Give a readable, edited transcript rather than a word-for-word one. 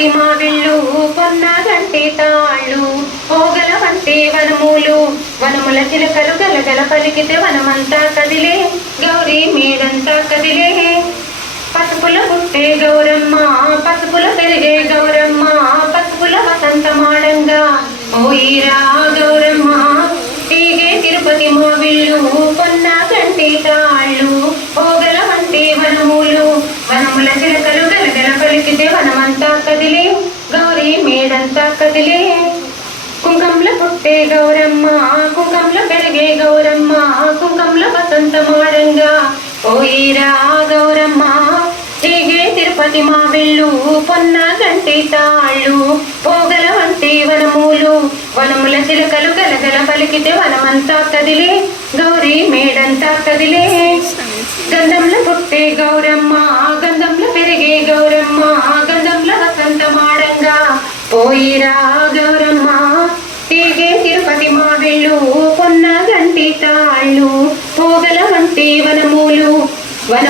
తిరుపతి మావిళ్ళు పొన్నగంటి తాళ్ళు పోగల వంటి వనములు వనముల చిలకలు గలగల పలికితే వనమంతా కదిలే గౌరీ మేడంతా కదిలే పసుపుల పుట్టే గౌరమ్మ పసుపుల పెరిగే గౌరమ్మ పసుపుల వసంతమాడంగా ఓయిరా గౌరమ్మ తీగే తిరుపతి మావిళ్ళు పొన్నగంటి తాళ్ళు పోగల వంటి వనములు వనముల చిలకలు గలగల పలికితే వనమంతా కదిలే గౌరీ మేడంతా కదిలే కుంకంలో పుట్టే గౌరమ్మ కుంకంలో పెరిగే గౌరమ్మ కుంకంలో వసంతమాడంగా ఓయిరా గౌరమ్మ తీగే తిరుపతి మావిళ్ళు పొన్నగంటి తాళ్ళు పోగల వంటి వనములు వనముల చిలకలు గలగల పలికితే వనమంతా కదిలే గౌరీ మేడంతా కదిలే గంధంలో పుట్టే గౌరమ్మ గంధంలో పెరిగే గౌరమ్మ గంధంలో వసంతమాడంగా పోయిరా గౌరమ్మ తీగే తిరుపతి మావిళ్ళు పొన్నగంటి తాళ్ళు పోగల వంటి వనములు వన